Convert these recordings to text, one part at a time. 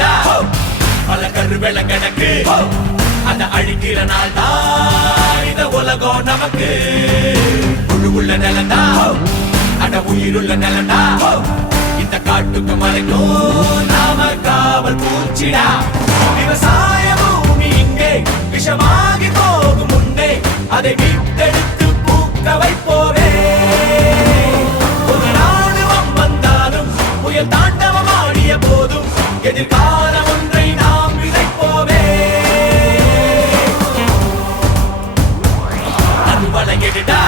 எடுடா பல கரு வெள்ளங்கணக்கு அத அழிக்கிற நாள் தான் இந்த உலகம் நமக்கு புழுவுள்ள நிலந்தா அட உயிருள்ள நிலந்தா இந்த காட்டுக்கு மறைக்கும் நாம காவல் பூச்சிடா விவசாய பூமி இங்கே விஷமாகி போகும் முன்னே அதை மீட்டெடுத்து பூக்க வைப்போவே ஒரு ராணுவம் வந்தாலும் புயல் தாண்டவம் ஆடிய போதும் எதிர்காலம் ஒன்றை நாம் விதைப்போவே அறுவலை எடுடா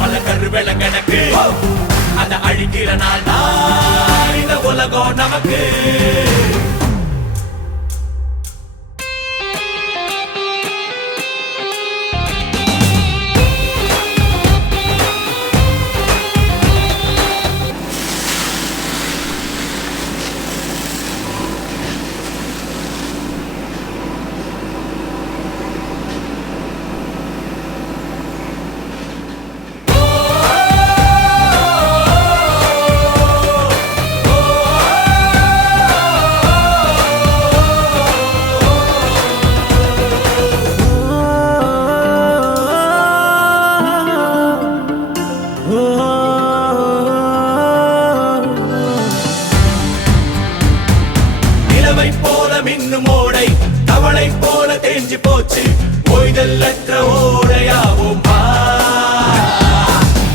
பல கரு வெள்ளங்கணக்கு அத அழிக்கிற நாள் தான் இந்த உலகம் நமக்கு மின்னும் ஓடை தவளை போல தேஞ்சு போச்சு ஓய்தல்லற்ற ஓடையாவும்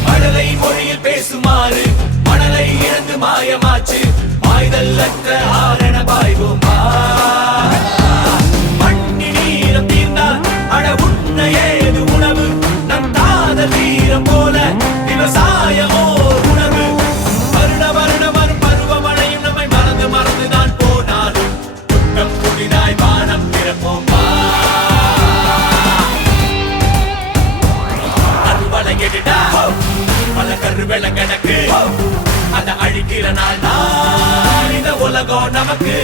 மடலை மொழியில் பேசுமாறு மணலை இழந்து மாயமாச்சு மாய்தல்லற்ற ஆரண பாய்வோம் மண்ணி நீரம் தீர்ந்தால் அட உண்ண ஏது உணவு நம் தாத தீரம் போல விவசாயமோ உணவு வருட வருட வரும் பருவமழையும் நம்மை மறந்து மறந்துதான் போனாலும் புதிதாய் வானம் பிறப்போம் அறுவலை எடுடா பல கரு வெள்ளங்கணக்கு அத அழிக்கிற நாள் தான் இந்த உலகம் நமக்கு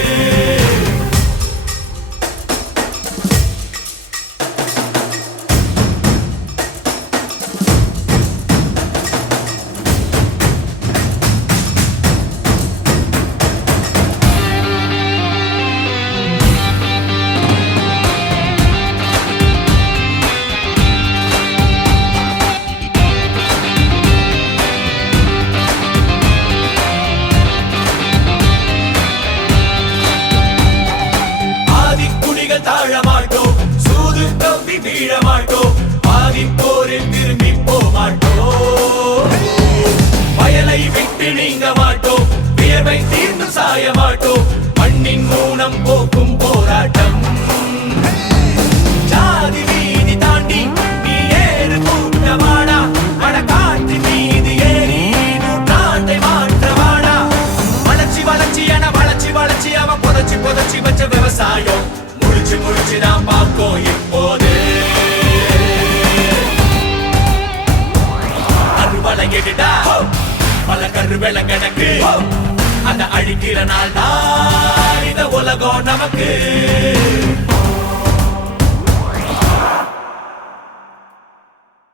தாழமாட்டோம் சூது கம்பி வீழ மாட்டோம் பாதி போரில் திரும்பி போமாட்டோம் வயலை விட்டு நீங்க மாட்டோம் வியர்வை தீர்ந்து சாய மாட்டோம் மண்ணின் மூலம் போக்கும் போராட்டம் ஜாதி வீதி தாண்டி நீ ஏறு கூட்டமாடா அட காட்டு மீது ஏறி நூற்றாண்டை மாற்றவாடா வளர்ச்சி வளர்ச்சி என வளர்ச்சி வளர்ச்சி அவன் புதைச்சி புதைச்சி வச்ச விவசாயம் முடிச்சு முடிச்சு நாம் பார்ப்போம் இப்போது அறுவலை எடுடா பல கரு வெள்ளங்கணக்கு அத அழிக்கிற நாள் தான் இந்த உலகம் நமக்கு